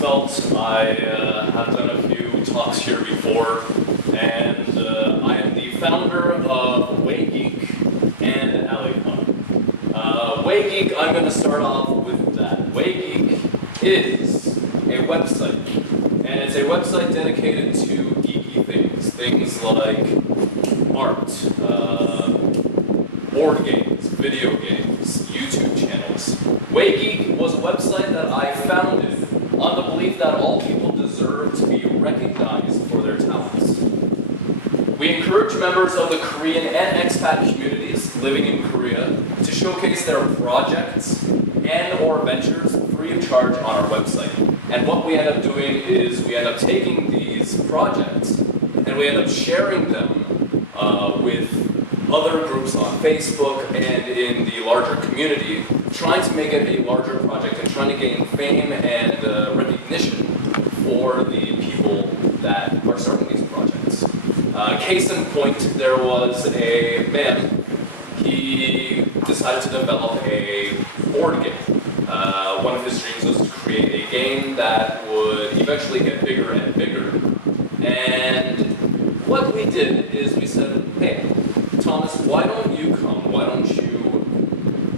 VanHartingsveldt. I have done a few talks here before, and I am the founder of Waygeek and Alleycon. Waygeek, I'm going to start off with that. Waygeek is a website, and it's a website dedicated to geeky things like art, board games, video games, YouTube channels. Waygeek was a website that I founded on the belief that all people deserve to be recognized for their talents. We encourage members of the Korean and expat communities living in Korea to showcase their projects and or ventures free of charge on our website. And what we end up doing is we end up taking these projects and we end up sharing them with other groups on Facebook and in the larger community, trying to make it a larger project and trying to gain fame and recognition for the people that are starting these projects. Case in point, there was a man, he decided to develop a board game. One of his dreams was to create a game that would eventually get bigger and bigger. And what we did is we said, hey, Thomas, why don't you come? Why don't you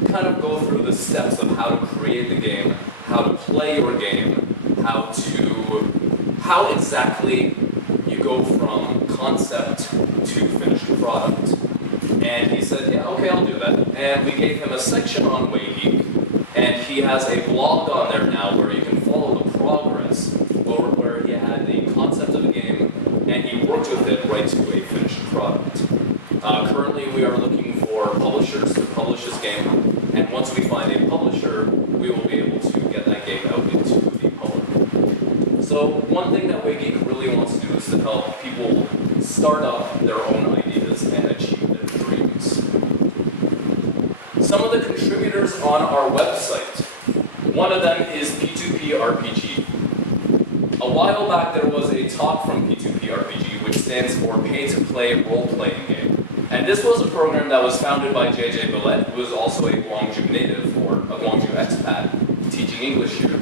kind of go through the steps of how to create the game, how to play your game, how exactly you go from concept to finished product. And he said, yeah, okay, I'll do that. And we gave him a section on Waygeek, and he has a blog on there now where you can follow the progress, where he had the concept of the game, and he worked with it right to a finished product. Currently, we are looking for publishers to publish this game, and once we find a publisher, we will be able to get that game out into the public. So one thing that Waygeek really wants to do is to help people start up their own ideas and achieve their dreams. Some of the contributors on our website, one of them is P2P RPG. A while back there was a talk from P2P RPG, which stands for Pay to Play Role-Playing Game. And this was a program that was founded by Billett, who is also a Gwangju native, or a Gwangju expat, teaching English here.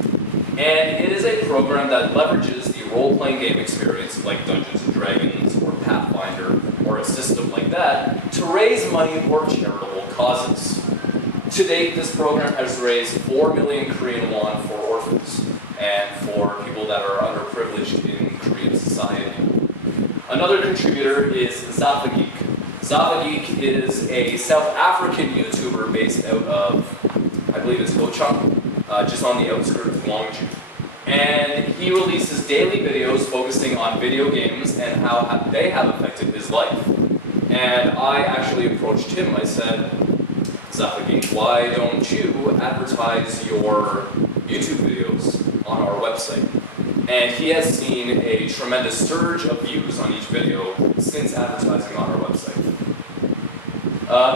And it is a program that leverages the role-playing game experience, like Dungeons & Dragons, or Pathfinder, or a system like that, to raise money for charitable causes. To date, this program has raised 4 million Korean won for orphans, and for people that are underprivileged in Korean society. Another contributor is Waygeek. Waygeek is a South African YouTuber based out of, I believe it's Ho-Chang, just on the outskirts of Gwangju. And he releases daily videos focusing on video games and how they have affected his life. And I actually approached him. I said, Waygeek, why don't you advertise your YouTube videos on our website? And he has seen a tremendous surge of views on each video since advertising on our website.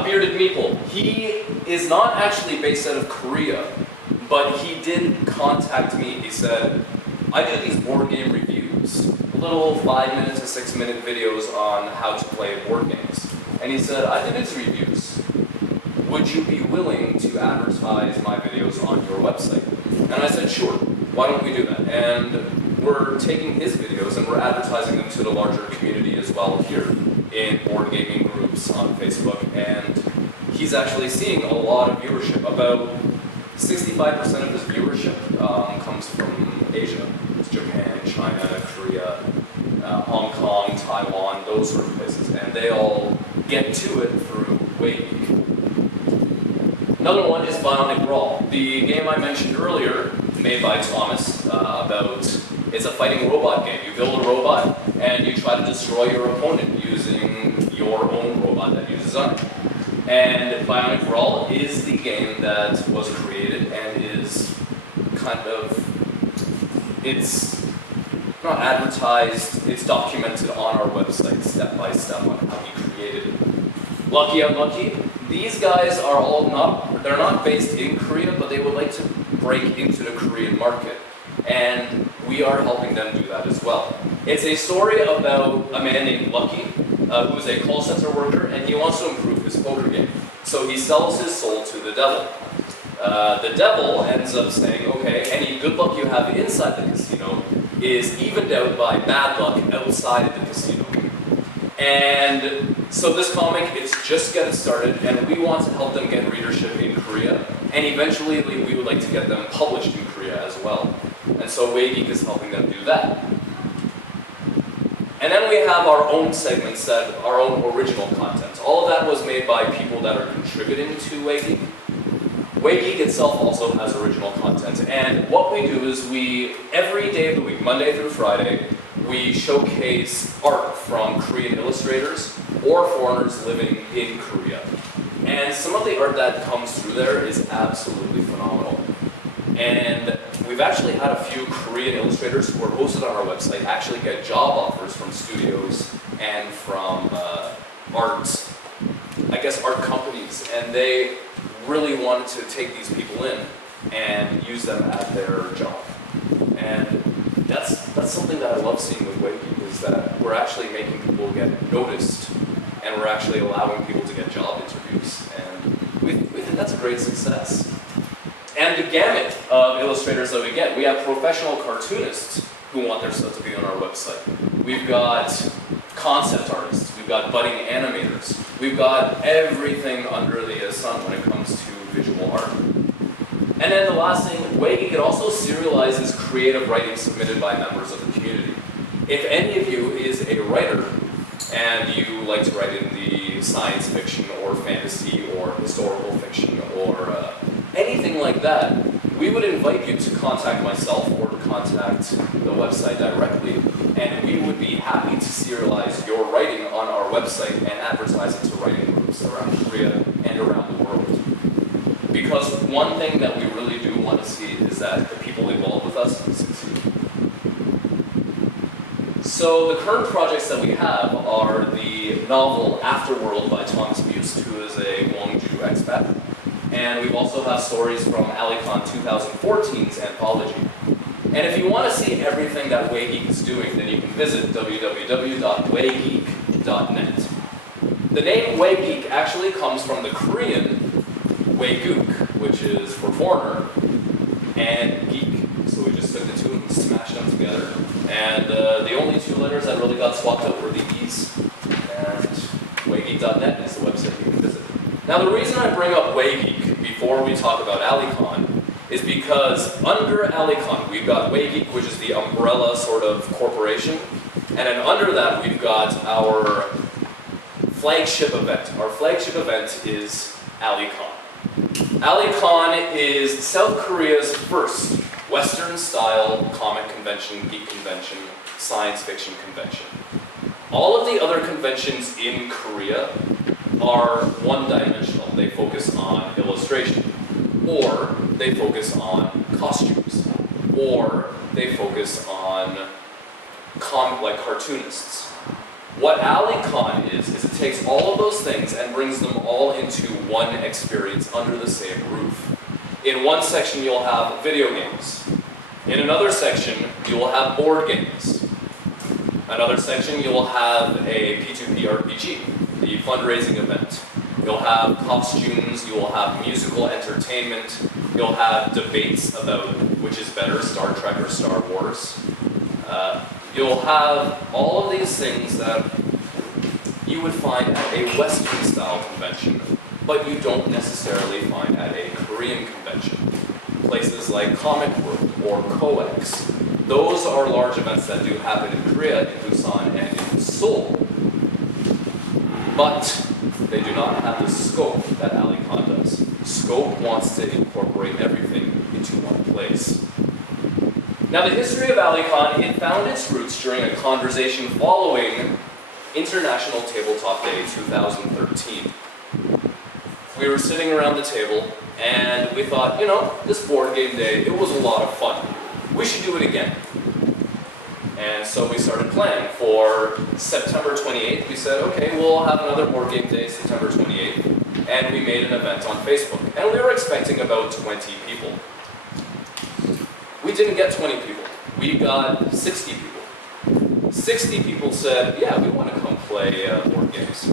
Bearded Meeple, he is not actually based out of Korea, but he did contact me. He said, I do these board game reviews, little 5-minute to 6-minute videos on how to play board games. And he said, I did these reviews. Would you be willing to advertise my videos on your website? And I said, sure, why don't we do that? And we're taking his videos and we're advertising them to the larger community as well here in board gaming groups on Facebook. And he's actually seeing a lot of viewership. About 65% of his viewership comes from Asia. It's Japan, China, Korea, Hong Kong, Taiwan, those sort of places. And they all get to it through Waygeek. Another one is Bionic Brawl. The game I mentioned earlier, made by Thomas, it's a fighting robot game. You build a robot and you try to destroy your opponent using your own robot that you designed. And Bionic Brawl is the game that was created and is it's not advertised, it's documented on our website step by step on how we created it. Lucky Unlucky, these guys are they're not based in Korea, but they would like to break into the Korean market. And we are helping them do that as well. It's a story about a man named Lucky, who is a call center worker, and he wants to improve his poker game. So he sells his soul to the devil. the devil ends up saying, okay, any good luck you have inside the casino is evened out by bad luck outside of the casino. And so this comic, it's just getting started, and we want to help them get readership in Korea, and eventually we would like to get them published in Korea as well. And so Waygeek is helping them do that. And then we have our own segments, our own original content. All of that was made by people that are contributing to Waygeek. Waygeek itself also has original content, and what we do is every day of the week, Monday through Friday, we showcase art from Korean illustrators or foreigners living in Korea. And some of the art that comes through there is absolutely phenomenal. And we've actually had a few Korean illustrators who are hosted on our website actually get job offers from studios and from art companies, and they really wanted to take these people in and use them at their job. And that's something that I love seeing with Waygeek, is that we're actually making people get noticed, and we're actually allowing people to get job interviews, and we think that's a great success. And the gamut of illustrators that we get, we have professional cartoonists who want their stuff to be on our website. We've got concept artists, we've got budding animators, we've got everything under the sun when it comes to visual art. And then the last thing, Waygeek, it also serializes creative writing submitted by members of the community. If any of you is a writer and you like to write in the science fiction or fantasy or historical fiction or anything like that, we would invite you to contact myself or to contact the website directly, and we would be happy to serialize your writing on our website and advertise it to writing groups around Korea and around the world. Because one thing that we really do want to see is that the people involved with us succeed. So the current projects that we have are the novel Afterworld by Thomas Bust, who is a Gwangju expat. And we also have stories from Alleycon 2014's anthology. And if you want to see everything that Waygeek is doing, then you can visit www.waygeek.net. The name Waygeek actually comes from the Korean Waygeek, which is for foreigner, and geek. So we just took the two and smashed them together. And the only two letters that really got swapped out were the E's. And Waygeek.net is the website you can visit. Now the reason I bring up Waygeek before we talk about Alleycon is because under Alleycon we've got Waygeek, which is the umbrella sort of corporation, and then under that we've got our flagship event. Our flagship event is Alleycon. Alleycon is South Korea's first Western-style comic convention, geek convention, science fiction convention. All of the other conventions in Korea are one-dimensional. They focus on illustration, or they focus on costumes, or they focus on like cartoonists. What Alleycon is it takes all of those things and brings them all into one experience under the same roof. In one section you'll have video games. In another section you will have board games. Another section you will have a P2P RPG, the fundraising event. You'll have costumes, you will have musical entertainment, you'll have debates about which is better, Star Trek or Star Wars. You'll have all of these things that you would find at a Western-style convention, but you don't necessarily find at a Korean convention. Places like Comic World or COEX. Those are large events that do happen in Korea, in Busan, and in Seoul. But they do not have the scope that Alleycon does. Scope wants to incorporate everything into one place. Now the history of Alleycon, it found its roots during a conversation following International Tabletop Day 2013. We were sitting around the table and we thought, you know, this board game day, it was a lot of fun. We should do it again. And so we started planning for September 28th. We said, okay, we'll have another board game day September 28th. And we made an event on Facebook. And we were expecting about 20 people. We didn't get 20 people. We got 60 people. 60 people said, yeah, we want to come play board games.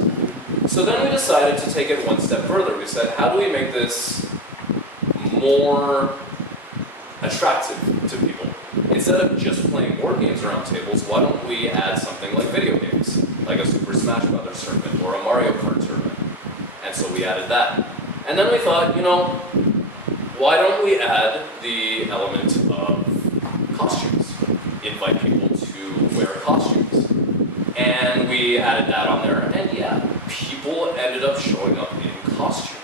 So then we decided to take it one step further. We said, how do we make this more attractive to people. Instead of just playing board games around tables, why don't we add something like video games, like a Super Smash Brothers tournament or a Mario Kart tournament? And so we added that. And then we thought, you know, why don't we add the element of costumes? Invite people to wear costumes. And we added that on there, and yeah, people ended up showing up in costume,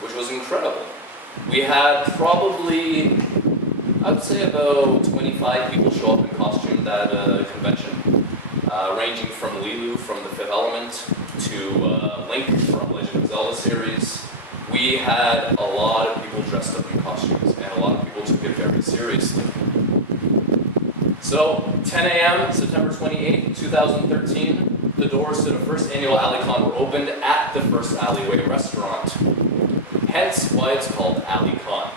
which was incredible. We had probably, I would say about 25 people show up in costume at that convention, ranging from Lilu from the Fifth Element to Link from Legend of Zelda series. We had a lot of people dressed up in costumes, and a lot of people took it very seriously. So, 10 a.m., September 28, 2013, the doors to the first annual Alleycon were opened at the First Alleyway restaurant. Hence why it's called Alleycon.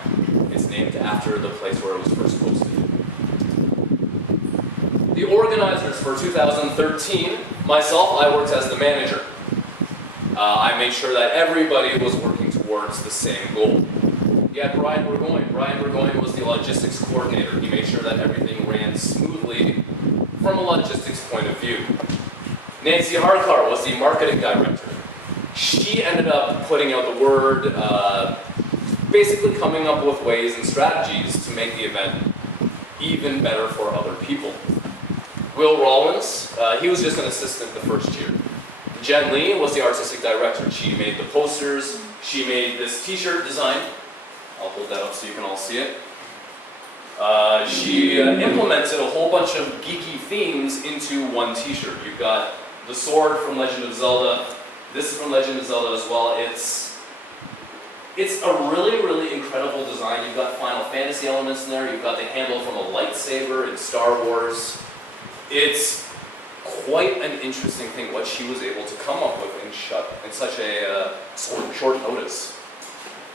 It's named after the place where it was first hosted. The organizers for 2013, myself, I worked as the manager. I made sure that everybody was working towards the same goal. You had Brian Burgoyne. Brian Burgoyne was the logistics coordinator. He made sure that everything ran smoothly from a logistics point of view. Nancy Harkar was the marketing director. She ended up putting out the word, basically coming up with ways and strategies to make the event even better for other people. Will Rollins, he was just an assistant the first year. Jen Lee was the artistic director. She made the posters. She made this t-shirt design. I'll hold that up so you can all see it. She implemented a whole bunch of geeky themes into one t-shirt. You've got the sword from Legend of Zelda. This is from Legend of Zelda as well. It's a really, really incredible design. You've got Final Fantasy elements in there. You've got the handle from a lightsaber in Star Wars. It's quite an interesting thing what she was able to come up with in such a short notice.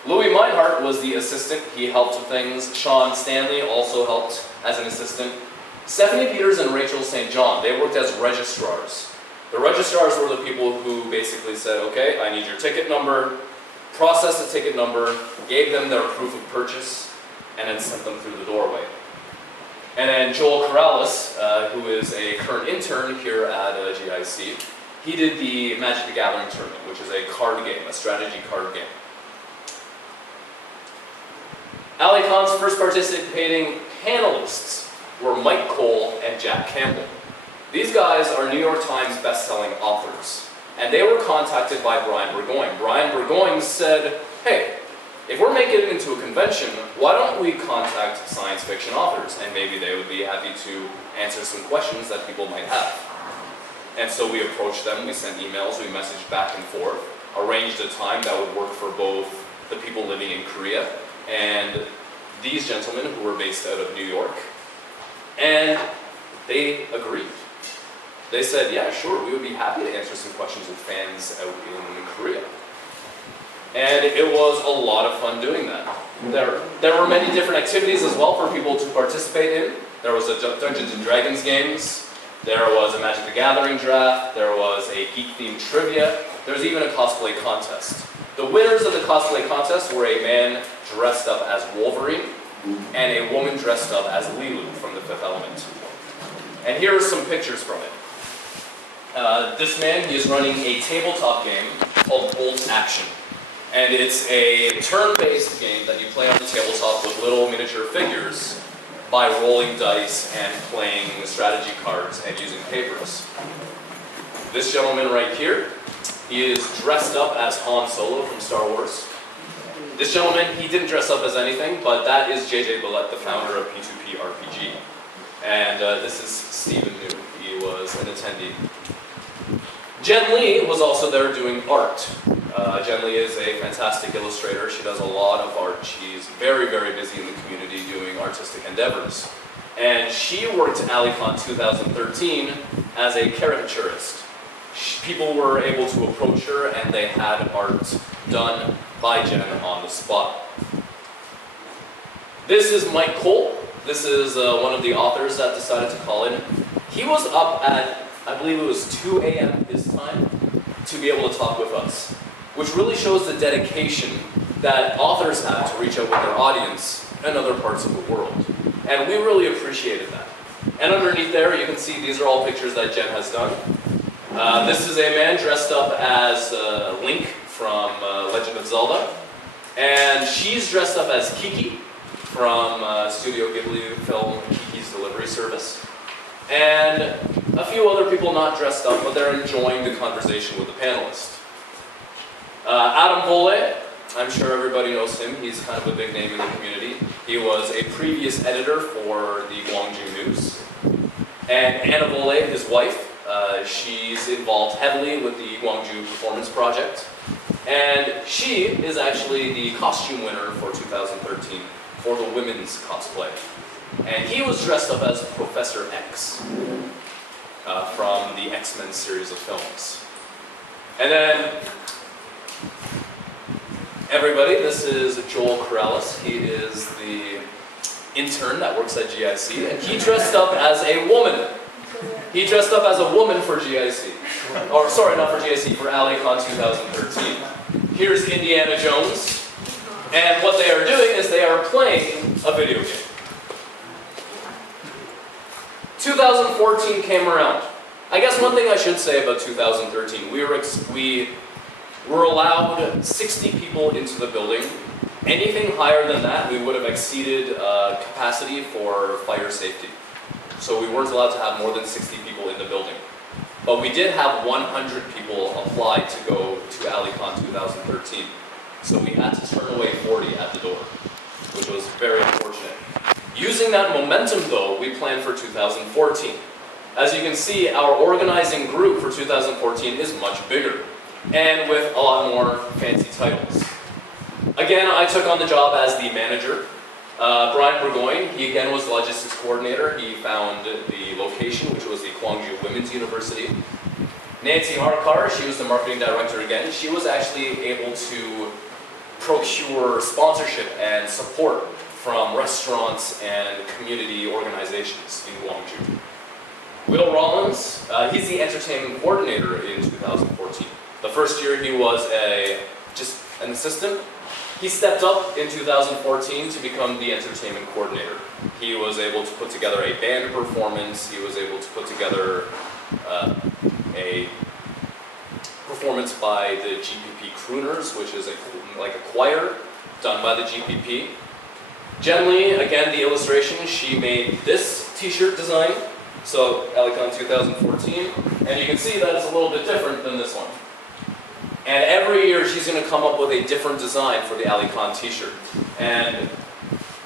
Louis Meinhardt was the assistant. He helped with things. Sean Stanley also helped as an assistant. Stephanie Peters and Rachel St. John, they worked as registrars. The registrars were the people who basically said, okay, I need your ticket number, processed the ticket number, gave them their proof of purchase, and then sent them through the doorway. And then Joel Corrales, who is a current intern here at GIC, he did the Magic the Gathering tournament, which is a card game, a strategy card game. Alleycon's first participating panelists were Mike Cole and Jack Campbell. These guys are New York Times best-selling authors, and they were contacted by Brian Burgoyne. Brian Burgoyne said, hey, if we're making it into a convention, why don't we contact science fiction authors, and maybe they would be happy to answer some questions that people might have. And so we approached them, we sent emails, we messaged back and forth, arranged a time that would work for both the people living in Korea and these gentlemen who were based out of New York, and they agreed. They said, yeah, sure, we would be happy to answer some questions with fans out in Korea. And it was a lot of fun doing that. There were many different activities as well for people to participate in. There was a Dungeons & Dragons games, there was a Magic the Gathering draft, there was a geek-themed trivia, there was even a cosplay contest. The winners of the cosplay contest were a man dressed up as Wolverine and a woman dressed up as Lilu from the Fifth Element. And here are some pictures from it. This man, he is running a tabletop game called Bolt Action. And it's a turn-based game that you play on the tabletop with little miniature figures by rolling dice and playing strategy cards and using papers. This gentleman right here, he is dressed up as Han Solo from Star Wars. This gentleman, he didn't dress up as anything, but that is Billett, the founder of P2P RPG. And this is Stephen New. He was an attendee. Jen Lee was also there doing art. Jen Lee is a fantastic illustrator. She does a lot of art. She's very, very busy in the community doing artistic endeavors. And she worked at Alleycon 2013 as a caricaturist. People were able to approach her and they had art done by Jen on the spot. This is Mike Cole. This is one of the authors that decided to call in. He was up at, I believe it was 2 a.m. his time, to be able to talk with us, which really shows the dedication that authors have to reach out with their audience in other parts of the world. And we really appreciated that. And underneath there, you can see these are all pictures that Jen has done. This is a man dressed up as Link from Legend of Zelda. And she's dressed up as Kiki from Studio Ghibli film Kiki's Delivery Service. And a few other people not dressed up, but they're enjoying the conversation with the panelists. Adam Vole, I'm sure everybody knows him. He's kind of a big name in the community. He was a previous editor for the Gwangju News. And Anna Vole, his wife, she's involved heavily with the Gwangju Performance Project. And she is actually the costume winner for 2013 for the women's cosplay. And he was dressed up as Professor X from the X-Men series of films. And then, everybody, this is Joel Corrales. He is the intern that works at GIC, and he dressed up as a woman. He dressed up as a woman for GIC. Or, sorry, not for GIC, for Alleycon 2013. Here's Indiana Jones, and what they are doing is they are playing a video game. 2014 came around. I guess one thing I should say about 2013, we were allowed 60 people into the building. Anything higher than that, we would have exceeded capacity for fire safety. So we weren't allowed to have more than 60 people in the building. But we did have 100 people apply to go to Alleycon 2013. So we had to turn away 40 at the door, which was very unfortunate. Using that momentum though, we planned for 2014. As you can see, our organizing group for 2014 is much bigger, and with a lot more fancy titles. Again, I took on the job as the manager. Brian Burgoyne, he again was the logistics coordinator. He found the location, which was the Gwangju Women's University. Nancy Harkar, she was the marketing director again. She was actually able to procure sponsorship and support from restaurants and community organizations in Gwangju. Will Rollins, he's the entertainment coordinator in 2014. The first year he was just an assistant. He stepped up in 2014 to become the entertainment coordinator. He was able to put together a band performance. He was able to put together a performance by the GPP Crooners, which is like a choir done by the GPP. Jen Lee, again, the illustration, she made this t-shirt design. So, Alleycon 2014, and you can see that it's a little bit different than this one. And every year she's going to come up with a different design for the Alleycon t-shirt. And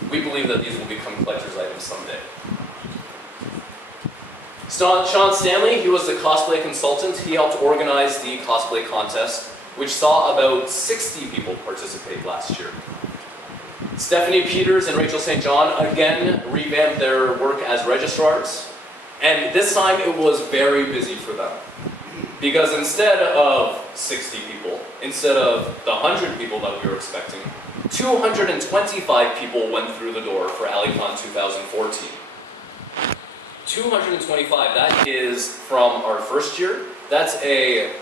we believe that these will become collector's items someday. Sean Stanley, he was the cosplay consultant. He helped organize the cosplay contest, which saw about 60 people participate last year. Stephanie Peters and Rachel St. John again revamped their work as registrars. And this time it was very busy for them. Because instead of 60 people, instead of the 100 people that we were expecting, 225 people went through the door for Alleycon 2014. 225, that is from our first year. That's a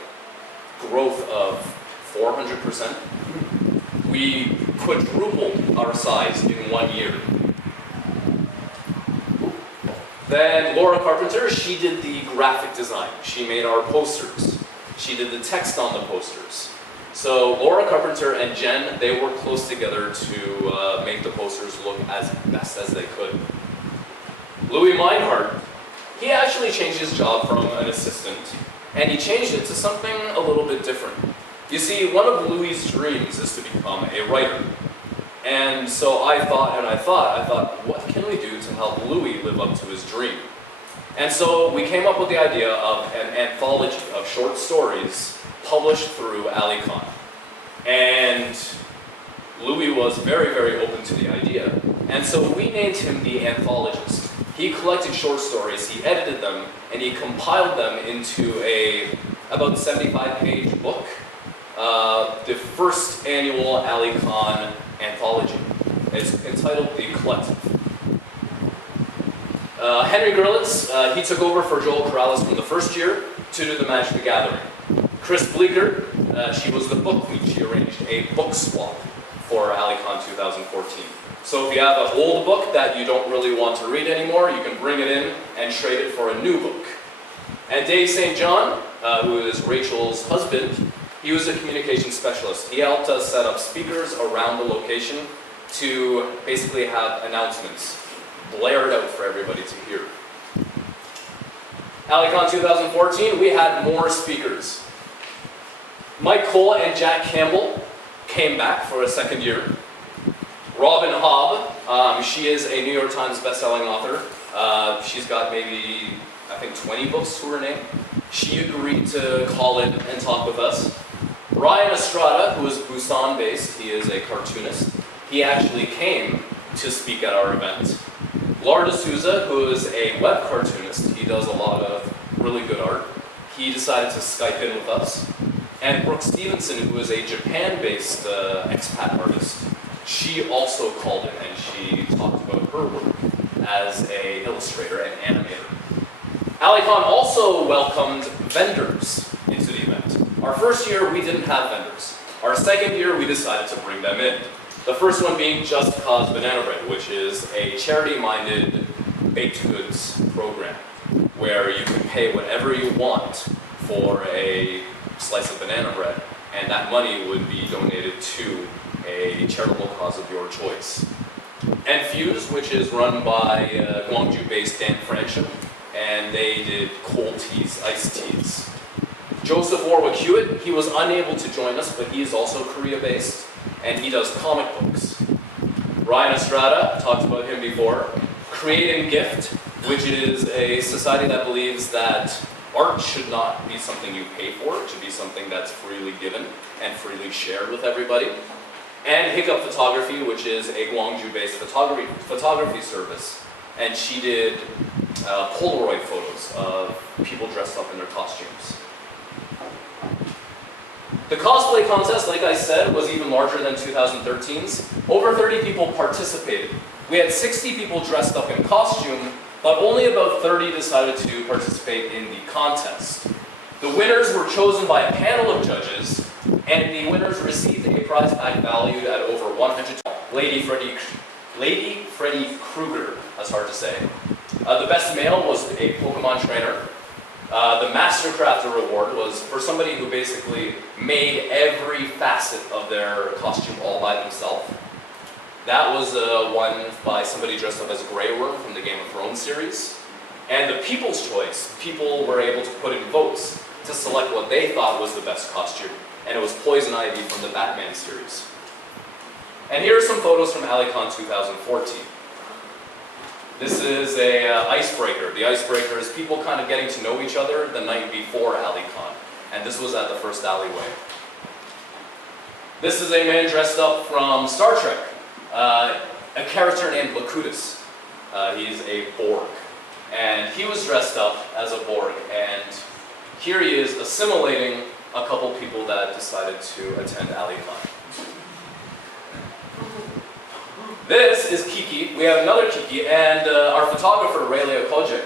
growth of 400%. We quadrupled our size in 1 year. Then Laura Carpenter, she did the graphic design. She made our posters. She did the text on the posters. So Laura Carpenter and Jen, they worked close together to make the posters look as best as they could. Louis Meinhardt, he actually changed his job from an assistant, and he changed it to something a little bit different. You see, one of Louis' dreams is to become a writer. And so I thought, what can we do to help Louis live up to his dream? And so we came up with the idea of an anthology of short stories published through Alleycon. And Louis was very, very open to the idea. And so we named him the anthologist. He collected short stories, he edited them, and he compiled them into about 75-page book, the first annual Alleycon anthology. It's entitled The Collective. Henry Gerlitz, he took over for Joel Corrales from the first year to do the Magic the Gathering. Chris Bleeker, she was the book lead. She arranged a book swap for Alleycon 2014. So if you have an old book that you don't really want to read anymore, you can bring it in and trade it for a new book. And Dave St. John, who is Rachel's husband, he was a communication specialist. He helped us set up speakers around the location to basically have announcements blared out for everybody to hear. Alleycon 2014, we had more speakers. Mike Cole and Jack Campbell came back for a second year. Robin Hobb, she is a New York Times bestselling author. She's got maybe, I think, 20 books to her name. She agreed to call in and talk with us. Ryan Estrada, who is Busan-based, he is a cartoonist. He actually came to speak at our event. Laura D'Souza, who is a web cartoonist, he does a lot of really good art. He decided to Skype in with us. And Brooke Stevenson, who is a Japan-based expat artist, she also called in and she talked about her work as an illustrator and animator. Alleycon also welcomed vendors into the event. Our first year, we didn't have vendors. Our second year, we decided to bring them in. The first one being Just Cause Banana Bread, which is a charity-minded baked goods program where you can pay whatever you want for a slice of banana bread, and that money would be donated to a charitable cause of your choice. And Fuse, which is run by Gwangju-based Dan Fransham, and they did cold teas, iced teas. Joseph Warwick Hewitt, he was unable to join us, but he is also Korea-based, and he does comic books. Ryan Estrada, talked about him before. Create and Gift, which is a society that believes that art should not be something you pay for, it should be something that's freely given and freely shared with everybody. And Hiccup Photography, which is a Gwangju-based photography service, and she did Polaroid photos of people dressed up in their costumes. The cosplay contest, like I said, was even larger than 2013's. Over 30 people participated. We had 60 people dressed up in costume, but only about 30 decided to participate in the contest. The winners were chosen by a panel of judges, and the winners received a prize pack valued at over $100. Lady Freddy Krueger, that's hard to say. The best male was a Pokemon trainer. The Master Crafter Award was for somebody who basically made every facet of their costume all by themselves. That was won by somebody dressed up as a Grey Worm from the Game of Thrones series. And the People's Choice, people were able to put in votes to select what they thought was the best costume. And it was Poison Ivy from the Batman series. And here are some photos from Alleycon 2014. This is a icebreaker. The icebreaker is people kind of getting to know each other the night before Alleycon. And this was at the first alleyway. This is a man dressed up from Star Trek. A character named Locutus. He's a Borg. And he was dressed up as a Borg. And here he is assimilating a couple people that decided to attend Alleycon. This is Kiki. We have another Kiki, and our photographer, Raylia Kojic,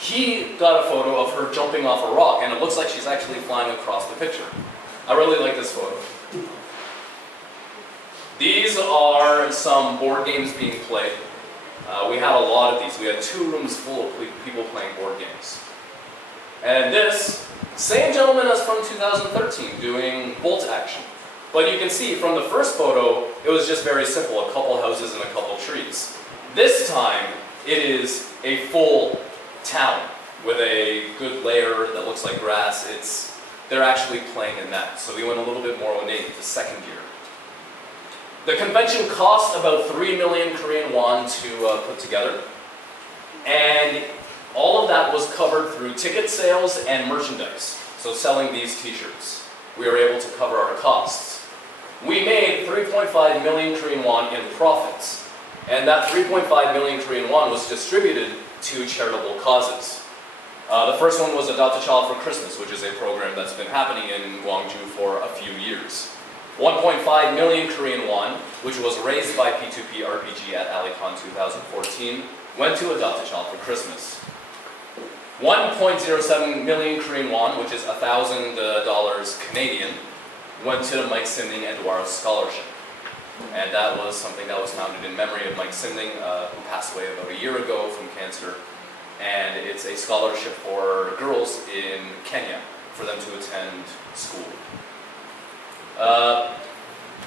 he got a photo of her jumping off a rock, and it looks like she's actually flying across the picture. I really like this photo. These are some board games being played. We had a lot of these. We had 2 rooms full of people playing board games. And this, same gentleman as from 2013, doing bolt action. But you can see from the first photo, it was just very simple, a couple houses and a couple trees. This time, it is a full town with a good layer that looks like grass. They're actually playing in that. So we went a little bit more ornate the second year. The convention cost about 3 million Korean won to put together. And all of that was covered through ticket sales and merchandise. So selling these t-shirts, we were able to cover our costs. We made 3.5 million Korean won in profits, and that 3.5 million Korean won was distributed to charitable causes. The first one was Adopt a Child for Christmas, which is a program that's been happening in Gwangju for a few years. 1.5 million Korean won, which was raised by P2P RPG at Alleycon 2014, went to Adopt a Child for Christmas. 1.07 million Korean won, which is $1,000 Canadian, went to the Mike Simning and Dwara Scholarship. And that was something that was founded in memory of Mike Simling, who passed away about a year ago from cancer. And it's a scholarship for girls in Kenya for them to attend school.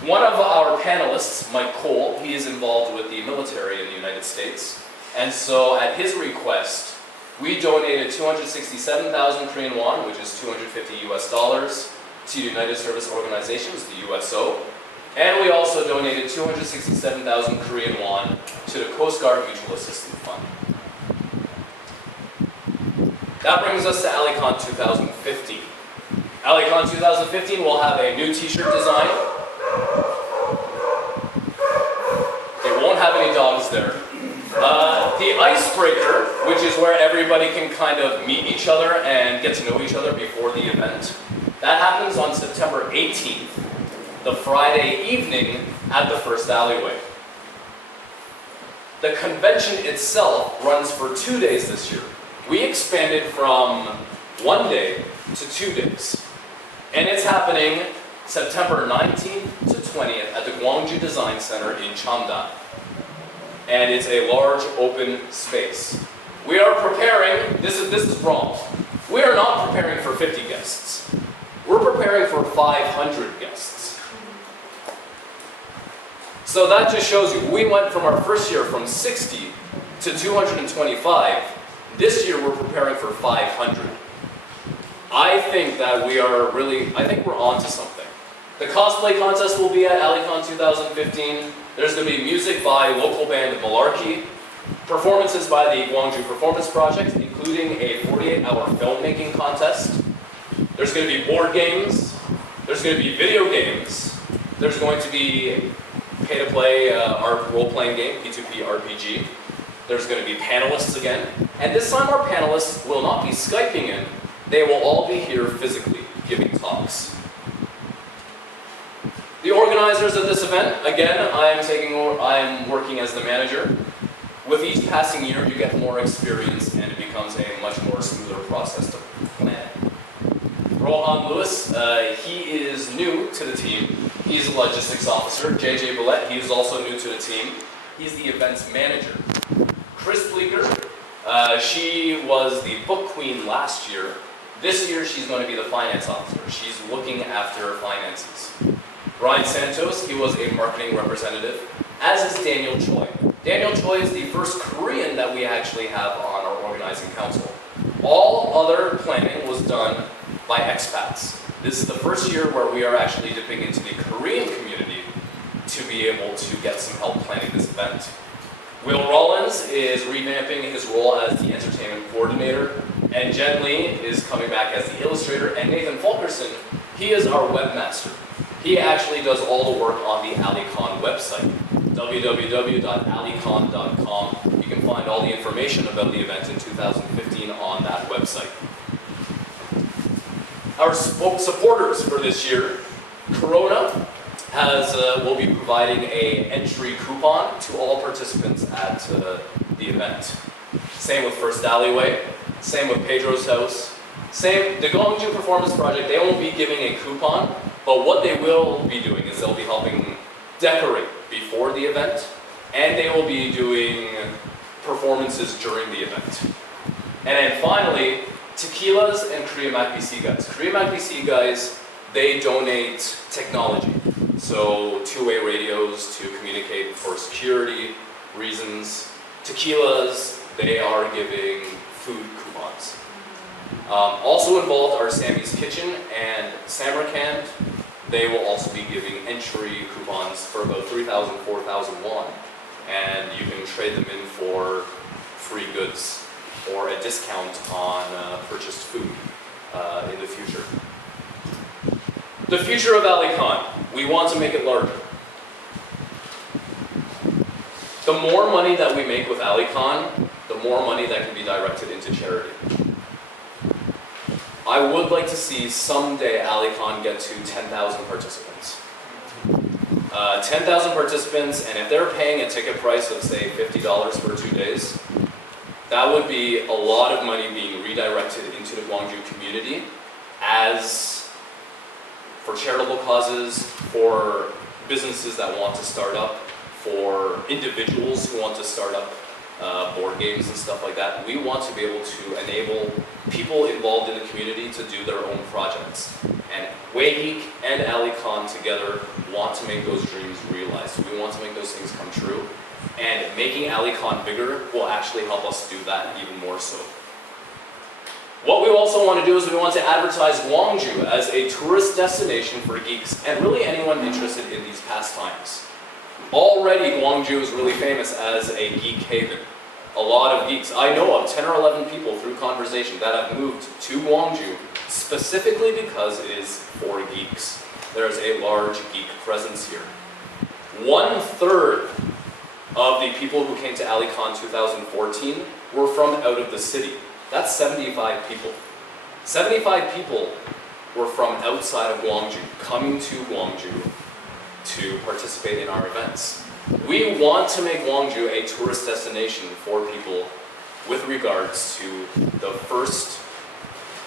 One of our panelists, Mike Cole, he is involved with the military in the United States. And so at his request, we donated 267,000 Korean won, which is 250 US dollars, to United Service Organizations, the USO. And we also donated 267,000 Korean won to the Coast Guard Mutual Assistance Fund. That brings us to Alleycon 2015. Alleycon 2015 will have a new t-shirt design. It won't have any dogs there. The icebreaker, which is where everybody can kind of meet each other and get to know each other before the event, that happens on September 18th, the Friday evening at the first alleyway. The convention itself runs for 2 days this year. We expanded from 1 day to 2 days. And it's happening September 19th to 20th at the Gwangju Design Center in Cheomdan. And it's a large open space. We are preparing, this is wrong. We are not preparing for 50 guests. We're preparing for 500 guests. So that just shows you, we went from our first year from 60 to 225. This year we're preparing for 500. I think that I think we're on to something. The cosplay contest will be at Alleycon 2015. There's going to be music by local band Malarkey, performances by the Gwangju Performance Project, including a 48-hour filmmaking contest. There's going to be board games. There's going to be video games. There's going to be pay-to-play our role-playing game, P2P RPG. There's going to be panelists again. And this time our panelists will not be Skyping in. They will all be here physically, giving talks. The organizers of this event, again, I am working as the manager. With each passing year, you get more experience and it becomes a much more smoother process to plan. Rohan Lewis, he is new to the team. He's a logistics officer. JJ Billett, he is also new to the team. He's the events manager. Chris Bleeker, she was the book queen last year. This year, she's going to be the finance officer. She's looking after finances. Ryan Santos, he was a marketing representative, as is Daniel Choi. Daniel Choi is the first Korean that we actually have on our organizing council. All other planning was done by expats. This is the first year where we are actually dipping into the Korean community to be able to get some help planning this event. Will Rollins is revamping his role as the entertainment coordinator, and Jen Lee is coming back as the illustrator, and Nathan Fulkerson, he is our webmaster. He actually does all the work on the Alleycon website, www.alleycon.com. You can find all the information about the event in 2015 on that website. Our supporters for this year, Corona will be providing an entry coupon to all participants at the event. Same with First Alleyway, same with Pedro's House, same, the Gwangju Performance Project, they won't be giving a coupon, but what they will be doing is they'll be helping decorate before the event, and they will be doing performances during the event. And then finally, Tequilas and Korea MacBC guys. Korea MacBC guys, they donate technology. So two-way radios to communicate for security reasons. Tequilas, they are giving food coupons. Also involved are Sammy's Kitchen and Samarkand. They will also be giving entry coupons for about 3,000, 4,000 won. And you can trade them in for free goods or a discount on purchased food in the future. The future of Alleycon, we want to make it larger. The more money that we make with Alleycon, the more money that can be directed into charity. I would like to see someday Alleycon get to 10,000 participants. 10,000 participants, and if they're paying a ticket price of, say, $50 for 2 days, that would be a lot of money being redirected into the Gwangju community as for charitable causes, for businesses that want to start up, for individuals who want to start up board games and stuff like that. We want to be able to enable people involved in the community to do their own projects. And Waygeek and Alleycon together want to make those dreams realized. We want to make those things come true. And making Alleycon bigger will actually help us do that even more so. What we also want to do is we want to advertise Gwangju as a tourist destination for geeks and really anyone interested in these pastimes. Already Gwangju is really famous as a geek haven. A lot of geeks, I know of 10 or 11 people through conversation that have moved to Gwangju specifically because it is for geeks. There is a large geek presence here. 1/3 of the people who came to Alleycon 2014 were from out of the city. That's 75 people. 75 people were from outside of Gwangju, coming to Gwangju to participate in our events. We want to make Gwangju a tourist destination for people with regards to the first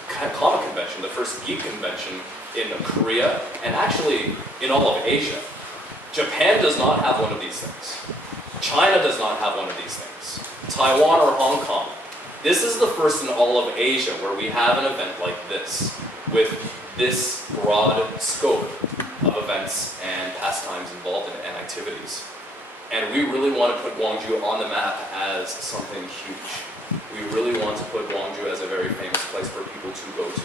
comic convention, the first geek convention in Korea, and actually in all of Asia. Japan does not have one of these things. China does not have one of these things. Taiwan or Hong Kong. This is the first in all of Asia where we have an event like this, with this broad scope of events and pastimes involved in it and activities. And we really want to put Gwangju on the map as something huge. We really want to put Gwangju as a very famous place for people to go to.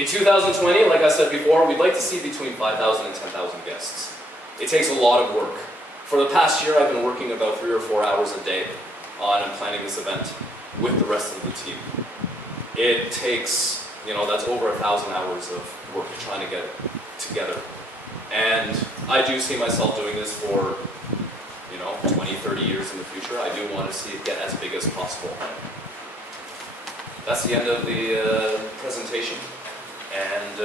In 2020, like I said before, we'd like to see between 5,000 and 10,000 guests. It takes a lot of work. For the past year, I've been working about 3 or 4 hours a day on planning this event with the rest of the team. It takes, that's over 1,000 hours of work trying to get it together. And I do see myself doing this for 20, 30 years in the future. I do want to see it get as big as possible. That's the end of the presentation. And